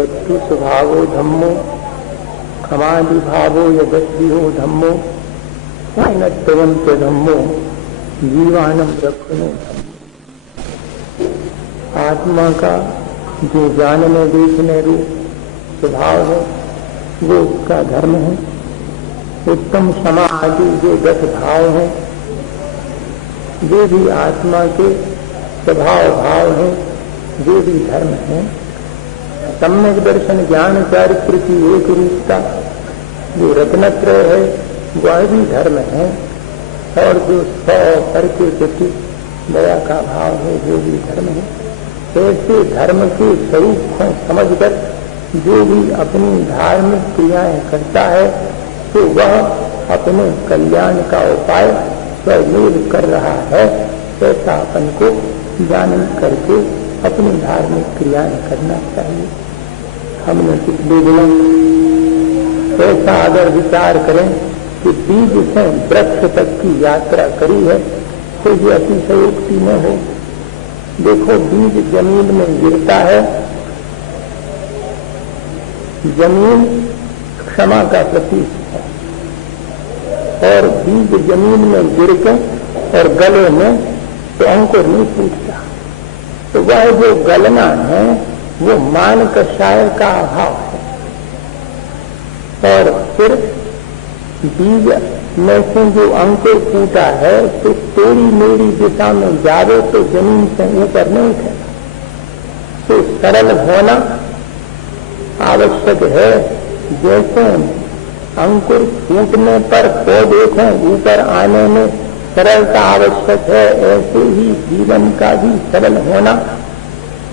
बद्धु स्वभावो धम्मो खमादि भावो यदस्विहो धम्मो नत्यवंत धम्मो जीवानम रखनो धम्मो। आत्मा का जो जानने देखने रूप स्वभाव है वो उसका धर्म है। उत्तम क्षमा आदि जो 10 भाव है वे भी आत्मा के स्वभाव भाव हैं, वे भी धर्म है। सम्यक दर्शन ज्ञान चारित्र की एक रूपता जो रत्नत्रय है वह भी धर्म है। और जो पर के प्रति दया का भाव है वो भी धर्म है। ऐसे धर्म के स्वरूप को समझकर जो भी अपनी धार्मिक क्रियाएं करता है तो वह अपने कल्याण का उपाय स्वयं कर रहा है। ऐसा अपन को जान करके अपनी धार्मिक क्रियाएं करना चाहिए। हमने पिछले दिनों ऐसा अगर विचार करें कि बीज से वृक्ष तक की यात्रा करी है तो ये अतिशयोक्ति न हो। देखो, बीज जमीन में गिरता है, जमीन क्षमा का प्रतीक है, और बीज जमीन में गिर के और गले में तो अंकुर नहीं फूटता। तो वह जो गलना है वो मान कषाय का अभाव है। और फिर बीज में से जो अंकुर फूटा है तो तेरी मेरी दिशा में जावे तो जमीन से ऊपर नहीं उठेगा। तो सरल होना आवश्यक है। जैसे अंकुर फूटने पर पौधे को ऊपर आने में सरलता आवश्यक है, ऐसे ही जीवन का भी सरल होना,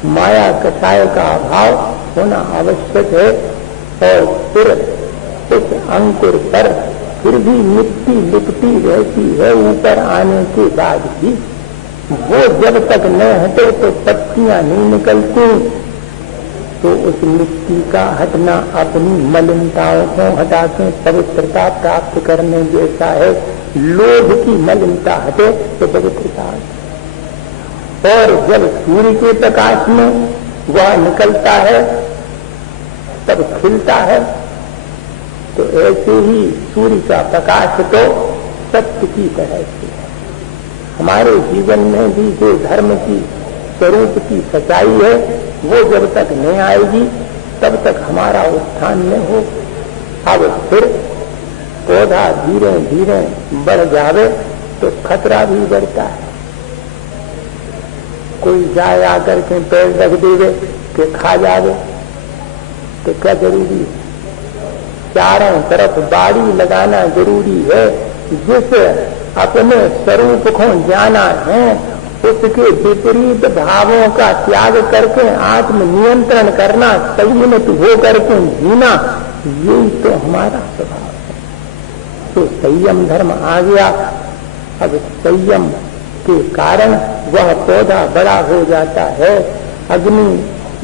माया कषाय का अभाव होना आवश्यक है। और फिर उस अंकुर पर फिर भी मिट्टी लिपटी रहती है ऊपर आने के बाद भी। वो जब तक न हटे तो पत्तियां नहीं निकलती। तो उस मिट्टी का हटना अपनी मलिनताओं को हटा के पवित्रता प्राप्त करने जैसा है। लोभ की मलिनता हटे तो पवित्रता हटे। और जब सूर्य के प्रकाश में वह निकलता है तब खिलता है। तो ऐसे ही सूर्य का प्रकाश तो सत्य की तरह से है। हमारे जीवन में भी जो धर्म की स्वरूप की सच्चाई है वो जब तक नहीं आएगी तब तक हमारा उत्थान न हो। अब फिर पौधा धीरे धीरे बढ़ जावे तो खतरा भी बढ़ता है। कोई जाए आकर के पेड़ रख देवे कि खा जावे तो क्या जरूरी है? चारों तरफ बाड़ी लगाना जरूरी है। जिस अपने स्वरूप को जाना है उसके विपरीत भावों का त्याग करके आत्म नियंत्रण करना, संयमित हो करके जीना, यही तो हमारा स्वभाव है। तो संयम धर्म आ गया। अब संयम के कारण वह पौधा बड़ा हो जाता है। अग्नि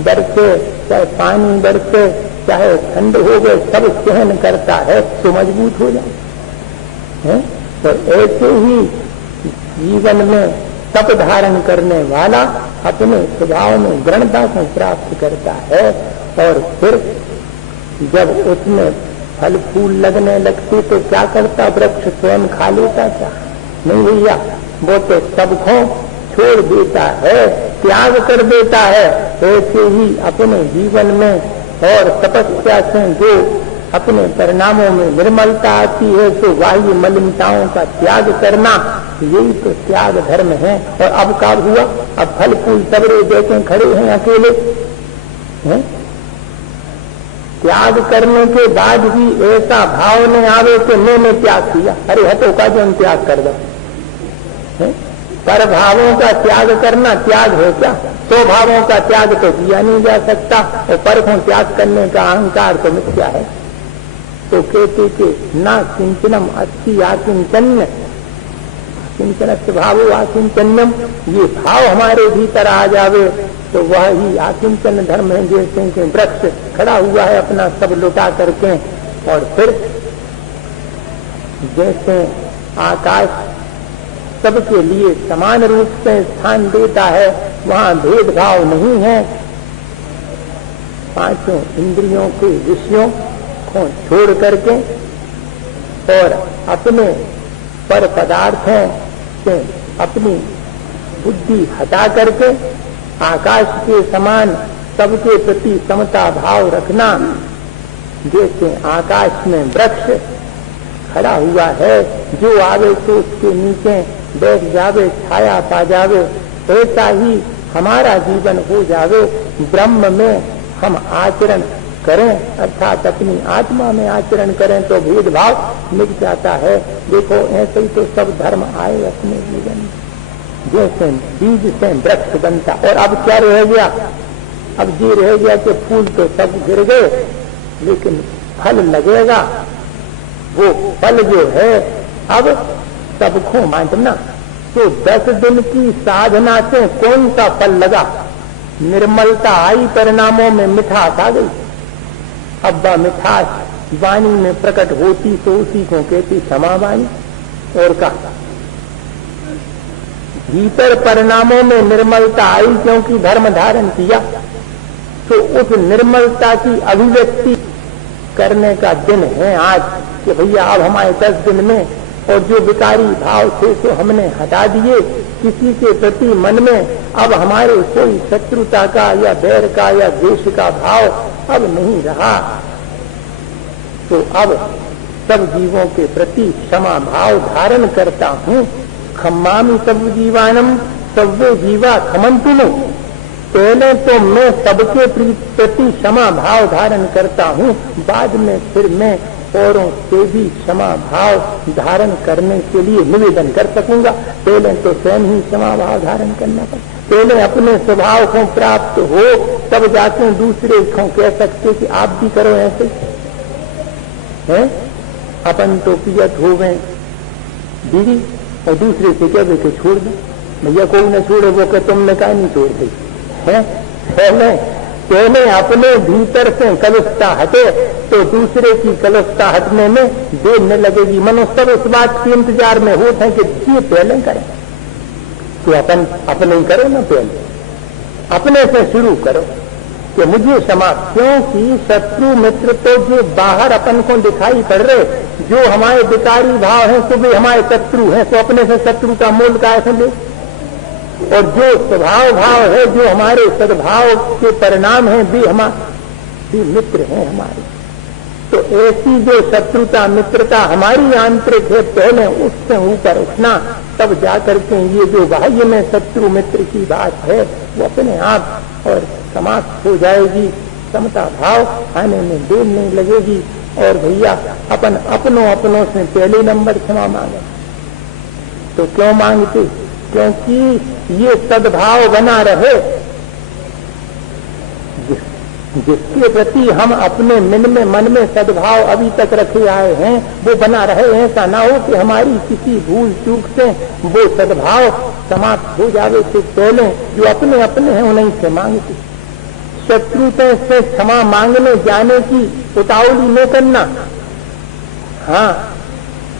बरसे चाहे पानी बरसे चाहे ठंड हो गए सब सहन करता है तो मजबूत हो जाता है। तो ऐसे ही जीवन में तप धारण करने वाला अपने स्वभाव में दृढ़ता को प्राप्त करता है। और फिर जब उसमें फल फूल लगने लगते तो क्या करता? वृक्ष स्वयं खा लेता क्या? नहीं भैया, वो तो सबको छोड़ देता है, त्याग कर देता है। ऐसे ही अपने जीवन में और तपस्या से जो अपने परिणामों में निर्मलता आती है तो बाह्य मलिनताओं का त्याग करना, यही तो त्याग धर्म है। और अब क्या हुआ? अब फल फूल सबरे देखे खड़े हैं अकेले हैं? त्याग करने के बाद भी ऐसा भाव नहीं आवे कि मैंने त्याग किया। अरे हटो का जो त्याग कर दो। पर भावों का त्याग करना त्याग है क्या? स्वभावों का त्याग तो किया नहीं जा सकता। और पर को त्याग करने का अहंकार तो मिथ्या है। तो कहते कि ना किंचनम अस्ति आकिंचन्य, किंचन स्वभाव आकिंचन्यम, ये भाव हमारे भीतर आ जावे तो वह ही आकिंचन धर्म है। जैसे कि वृक्ष खड़ा हुआ है अपना सब लुटा करके, और फिर जैसे आकाश सबके लिए समान रूप से स्थान देता है, वहां भेदभाव नहीं है। पांचों इंद्रियों के विषयों को छोड़ करके और अपने पर पदार्थों से अपनी बुद्धि हटा करके आकाश के समान सबके प्रति समता भाव रखना। जैसे आकाश में वृक्ष खड़ा हुआ है, जो आवे तो उसके नीचे बैठ जावे, छाया पा जावे, ऐसा ही हमारा जीवन हो जावे। ब्रह्म में हम आचरण करें, अर्थात अपनी आत्मा में आचरण करें तो भेदभाव मिट जाता है। देखो ऐसे ही तो सब धर्म आए अपने जीवन में, जैसे बीज से वृक्ष बनता। और अब क्या रह गया? अब ये रह गया कि फूल तो सब गिर गए, लेकिन फल लगेगा। वो फल जो है अब सबको बांटना। तो 10 दिन की साधना से कौन सा फल लगा? निर्मलता आई, परिणामों में मिठास आ गई। अब वह मिठास वाणी में प्रकट होती तो उसी को कहती क्षमा वाणी। और का भीतर परिणामों में निर्मलता आई, क्योंकि धर्म धारण किया। तो उस निर्मलता की अभिव्यक्ति करने का दिन है आज कि भैया अब हमारे 10 दिन में, और जो विकारी भाव थे तो हमने हटा दिए। किसी के प्रति मन में अब हमारे कोई शत्रुता का या बैर का या द्वेष का भाव अब नहीं रहा। तो अब सब जीवों के प्रति क्षमा भाव धारण करता हूँ। खम्मामि सब जीवानम सव्वे जीवा खमंतु। पहले तो मैं सबके प्रति क्षमा भाव धारण करता हूँ, बाद में फिर मैं औरों से भी क्षमा भाव धारण करने के लिए निवेदन कर सकूंगा। पहले तो स्वयं ही क्षमा भाव धारण करना पड़ेगा। पहले अपने स्वभाव को प्राप्त हो, तब जाके दूसरे को कह सकते कि आप भी करो ऐसे है। अपन तो पियत हो गए बीड़ी और दूसरे से कह के छोड़ दे, भैया कोई न छोड़े, वो कह तुमने कहा नहीं छोड़ दी है। पहले अपने भीतर से कलुषता हटे तो दूसरे की कलुषता हटने में देर न लगेगी। मनुष्य सब इस बात के इंतजार में होते हैं कि ये पहले करें, तो अपन अपने ही करो ना, पहले अपने से शुरू करो कि मुझे क्षमा। क्योंकि शत्रु मित्र तो जो बाहर अपन को दिखाई पड़ रहे, जो हमारे विकारी भाव हैं तो वे हमारे शत्रु हैं, तो अपने से शत्रु का मूल का ऐसे ले। और जो स्वभाव भाव है, जो हमारे सद्भाव के परिणाम हैं, भी हमारे मित्र हैं हमारे। तो ऐसी जो शत्रुता मित्रता हमारी आंतरिक है, पहले उससे ऊपर उठना, तब जाकर के ये जो बाह्य में शत्रु मित्र की बात है वो अपने आप और समाप्त हो जाएगी। समता भाव आने में देर नहीं लगेगी। और भैया अपन अपनों से पहले नंबर क्षमा मांगे। तो क्यों मांगते? क्योंकि ये सद्भाव बना रहे, जिसके प्रति हम अपने मन में सद्भाव अभी तक रखे आए हैं वो बना रहे। ऐसा ना हो कि हमारी किसी भूल चूक से वो सद्भाव समाप्त हो जावे। तो पहले जो अपने हैं उन्हीं से मांगते। शत्रुता से क्षमा मांगने जाने की उतावली न करना। हाँ,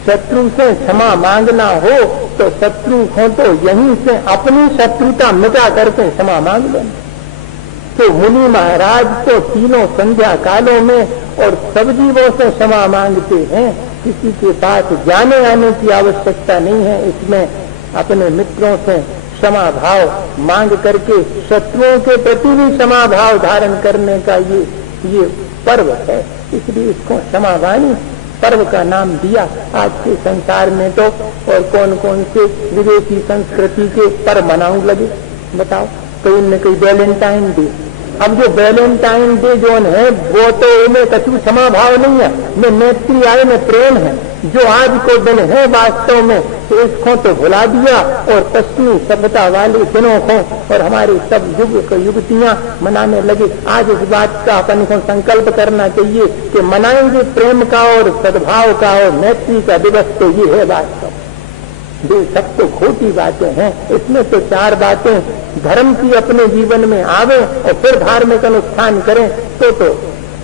शत्रु से क्षमा मांगना हो तो शत्रु हो तो यहीं से अपनी शत्रुता मिटा करके क्षमा मांग लेना। तो मुनि महाराज तो तीनों संध्या कालों में और सब जीवों से क्षमा मांगते हैं। किसी के पास जाने आने की आवश्यकता नहीं है। इसमें अपने मित्रों से क्षमा भाव मांग करके शत्रुओं के प्रति भी क्षमा भाव धारण करने का ये पर्व है। इसलिए इसको क्षमा वाणी पर्व का नाम दिया। आज के संसार में तो और कौन कौन से विदेशी संस्कृति के पर्व मनाऊ लगे बताओ। तो इनमें कोई वैलेंटाइन डे, अब जो वैलेंटाइन डे जो है वो तो इन्हें कछु क्षमा भाव नहीं है, में मैत्री आए में प्रेम है। जो आज को दिन है वास्तव में तो इसको तो भुला दिया और पश्चिमी सभ्यता वाले दिनों को और हमारे सब युवतियां मनाने लगे। आज इस बात का अपन को संकल्प करना चाहिए कि मनाएंगे प्रेम का और सद्भाव का और मैत्री का दिवस। तो ये है वास्तव, ये सब तो खोटी बातें हैं। इसमें तो 4 बातें धर्म की अपने जीवन में आवे और फिर धार्मिक अनुष्ठान करें तो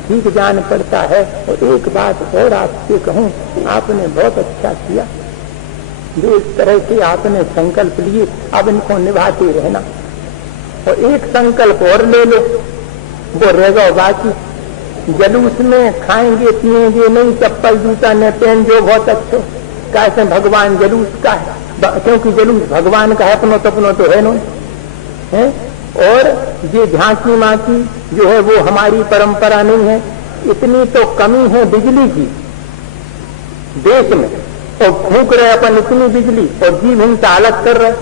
ठीक जान पड़ता है। और एक बात और आपसे कहूं, आपने बहुत अच्छा किया जो इस तरह के आपने संकल्प लिए, अब इनको निभाते रहना। और एक संकल्प और ले लो वो रहेगा बाकी। जलूस में खाएंगे पिएंगे नहीं, चप्पल जूता न पहन जो बहुत अच्छे, कैसे भगवान जलूस का है, क्योंकि जलूस भगवान का है, अपनो तो है नहीं है। और ये झांकी माकी जो है वो हमारी परंपरा नहीं है। इतनी तो कमी है बिजली की देश में, और फूंक रहे अपन इतनी बिजली और जीव हिंसा अलग कर रहे।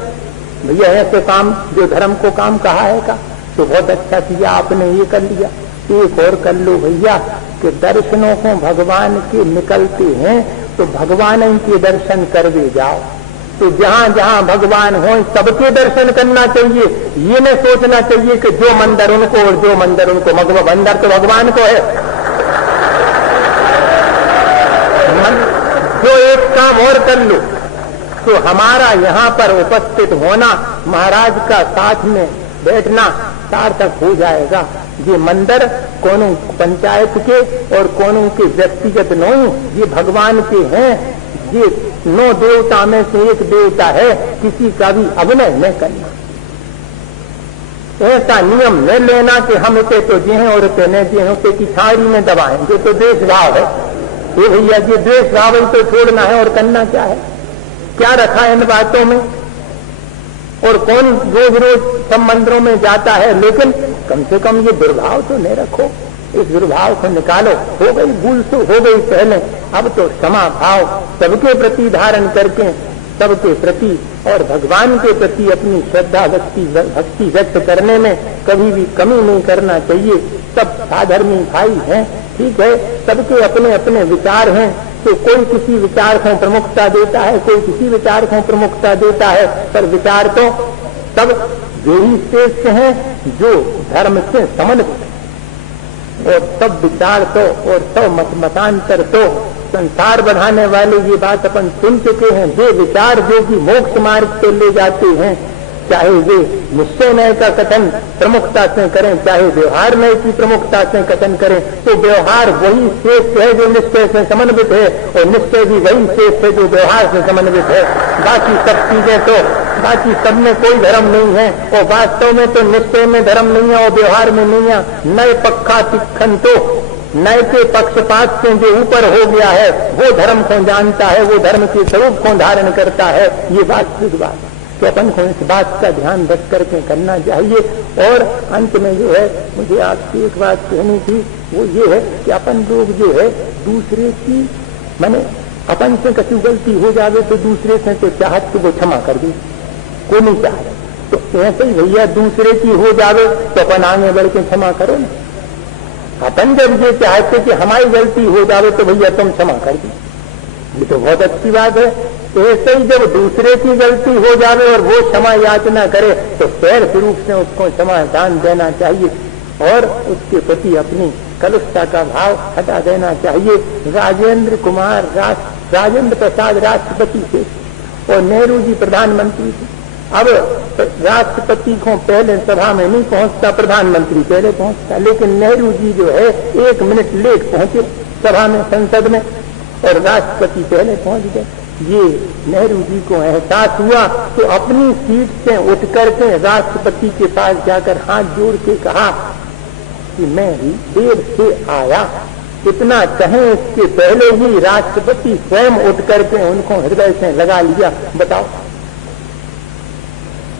भैया ऐसे काम जो धर्म को काम कहा है का, तो बहुत अच्छा किया आपने ये कर लिया, एक और कर लो भैया कि दर्शनों को भगवान के निकलते हैं तो भगवान के दर्शन करवे जाओ। तो जहां जहां भगवान हो सबके दर्शन करना चाहिए। ये नहीं सोचना चाहिए कि जो मंदिर उनको और जो मंदिर उनको, मंदिर तो भगवान को है। जो एक काम और कर लो तो हमारा यहाँ पर उपस्थित होना, महाराज का साथ में बैठना सार्थक हो जाएगा। ये मंदिर कोनो पंचायत के और कोनो के व्यक्तिगत नहीं, ये भगवान के हैं। ये 9 देवता में से एक देवता है, किसी का भी अभिनय न करना, ऐसा नियम न लेना कि हम इसे तो जी हैं और इसे न जी हैं, उसे की छाड़ी में दबाएं, जो तो द्वेष भाव है। ये भैया ये द्वेष भाव तो छोड़ना है और करना क्या है, क्या रखा है इन बातों में। और कौन रोज रोज सब मंदिरों में जाता है, लेकिन कम से कम ये दुर्भाव तो नहीं रखो, इस दुर्भाव को निकालो। हो गई भूल तो हो गई पहले, अब तो क्षमा भाव सबके प्रति धारण करके सबके प्रति और भगवान के प्रति अपनी श्रद्धा भक्ति व्यक्त करने में कभी भी कमी नहीं करना चाहिए। सब साधर्मी भाई हैं, ठीक है, सबके अपने अपने विचार हैं, तो कोई किसी विचार को प्रमुखता देता है, कोई किसी विचार को प्रमुखता देता है, पर विचार तो सब यही श्रेष्ठ हैं जो धर्म से समन्वित, और सब विचार तो और सब मतांतर तो संसार बढ़ाने वाले ये बात अपन सुन चुके हैं। वे विचार जो कि मोक्ष मार्ग पे ले जाते हैं, चाहे वे निश्चय नय का कथन प्रमुखता से करें, चाहे व्यवहार नय की प्रमुखता से कथन करें, तो व्यवहार वही श्रेष्ठ है जो निश्चय से समन्वित है, और निश्चय भी वही श्रेष्ठ है जो व्यवहार से समन्वित है। बाकी सब चीजें तो, बाकी सब में कोई धर्म नहीं है, और वास्तव में तो निश्चय में धर्म नहीं है और व्यवहार में नहीं है। नय पक्का तिखन तो नय के पक्षपात से जो ऊपर हो गया है वो धर्म को जानता है, वो धर्म के स्वरूप को धारण करता है। ये वास्तविक बात है, तो अपन को इस बात का ध्यान रख करके करना चाहिए। और अंत में जो है मुझे आपसे एक बात कहनी थी, वो ये है कि अपन लोग जो है दूसरे की, माने अपन से कभी गलती हो जावे तो दूसरे से तो चाहत तो वो क्षमा कर दी, कोई नहीं चाहे, तो ऐसे ही भैया दूसरे की हो जावे तो अपन आगे बढ़ के क्षमा करो ना। अपन जब ये चाहते कि हमारी गलती हो जावे तो भैया तुम क्षमा कर दी, ये तो बहुत अच्छी बात है। तो ऐसे ही जब दूसरे की गलती हो जावे और वो क्षमा याचना करे तो सहर्ष रूप से उसको क्षमा दान देना चाहिए और उसके प्रति अपनी कलुषता का भाव हटा देना चाहिए। राजेंद्र प्रसाद राष्ट्रपति थे और नेहरू जी प्रधानमंत्री थे। अब राष्ट्रपति को पहले सभा में नहीं पहुंचता, प्रधानमंत्री पहले पहुंचता, लेकिन नेहरू जी जो है 1 मिनट लेट पहुंचे सभा में, संसद में, और राष्ट्रपति पहले पहुंच गए। ये नेहरू जी को एहसास हुआ तो अपनी सीट से उठ करके राष्ट्रपति के पास जाकर हाथ जोड़ के कहा कि मैं ही देर से आया। इतना कहें इसके पहले ही राष्ट्रपति स्वयं उठ करके उनको हृदय से लगा लिया। बताओ,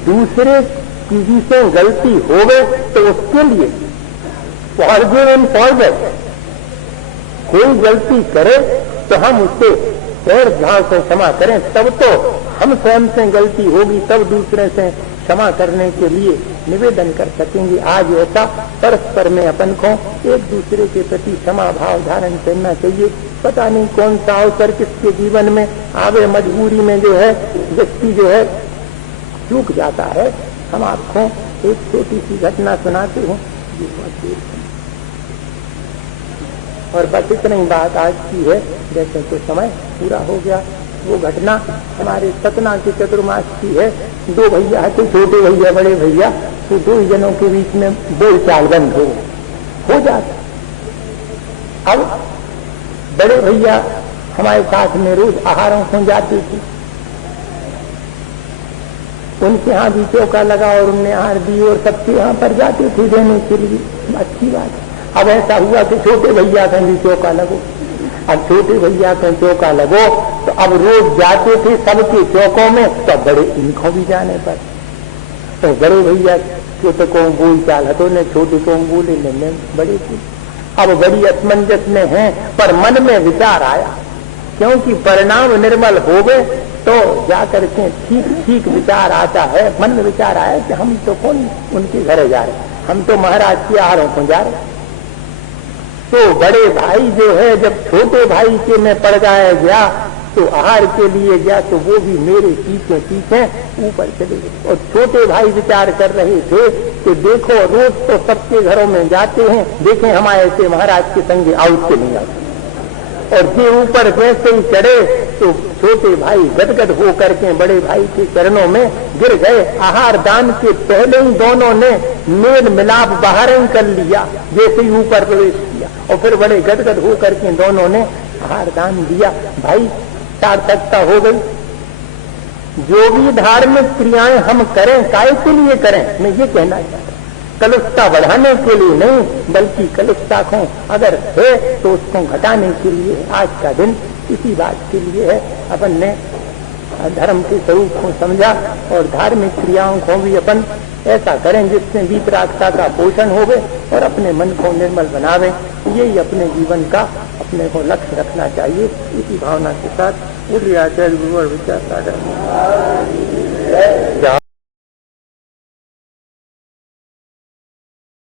दूसरे किसी से गलती हो गए तो उसके लिए फॉरगिव एंड फॉरगेट, कोई गलती करे तो हम उससे और भाव से क्षमा करें, तब तो हम स्वयं से गलती होगी तब दूसरे से क्षमा करने के लिए निवेदन कर सकेंगे। आज ऐसा परस्पर में अपन को एक दूसरे के प्रति क्षमा भाव धारण करना चाहिए। पता नहीं कौन सा अवसर किसके जीवन में आगे, मजबूरी में जो है व्यक्ति जो है चूक जाता है। हम आपको एक छोटी सी घटना सुनाते हैं और बस इतनी बात आज की है, जैसे तो समय पूरा हो गया। वो घटना हमारे सतना के चतुर्मास की है। 2 भैया थे, छोटे भैया बड़े भैया, तो 2 जनों के बीच में बोलचाल बंद हो जाता। अब बड़े भैया हमारे साथ में रोज आहारों को जाती थी, उनके यहाँ भी चौका लगा और उनने आहार दी और सबके यहाँ पर जाती थी देने के लिए। अच्छी बात है। अब ऐसा हुआ कि छोटे भैया का भी चौका लगो, अब छोटे भैया का चौका लगो तो अब रोज जाते थे सबके चौकों में, तो बड़े इनको भी जाने पर तो बड़े भैया छोटे को बोल चाल हतो ने छोटे को बोले ने बड़े थे। अब बड़ी असमंजस में है, पर मन में विचार आया, क्योंकि परिणाम निर्मल हो गए तो जाकर के ठीक ठीक विचार आता है। मन में विचार आया कि हम तो कौन उनके घर जा रहे, हम तो महाराज के आहारों को जा रहे। तो बड़े भाई जो है जब छोटे भाई के में पड़ गया तो आहार के लिए गया, तो वो भी मेरे पीछे पीछे ऊपर चले गए। और छोटे भाई विचार कर रहे थे कि देखो रोज तो सबके घरों में जाते हैं, देखें हमारे से महाराज के संगे आउट के नहीं आते। और जे ऊपर जैसे ही चढ़े तो छोटे भाई गदगद हो करके बड़े भाई के चरणों में गिर गए। आहार दान के पहले ही दोनों ने मेल मिलाप बाहर ही कर लिया, जैसे ही ऊपर प्रवेश किया, और फिर बड़े गदगद हो करके दोनों ने आहार दान दिया। भाई सार्थकता हो गई। जो भी धार्मिक क्रियाएं हम करें काय के लिए करें, मैं ये कहना चाहता हूं, कलुषता बढ़ाने के लिए नहीं, बल्कि कलुषता को अगर है तो उसको घटाने के लिए। आज का दिन इसी बात के लिए है। अपन ने धर्म के स्वरूप को समझा और धार्मिक क्रियाओं को भी अपन ऐसा करें जिससे वितरागता का पोषण हो और अपने मन को निर्मल बनावे। यही अपने जीवन का अपने को लक्ष्य रखना चाहिए। इसी भावना के साथ आचार्य गुरु और विचार सागर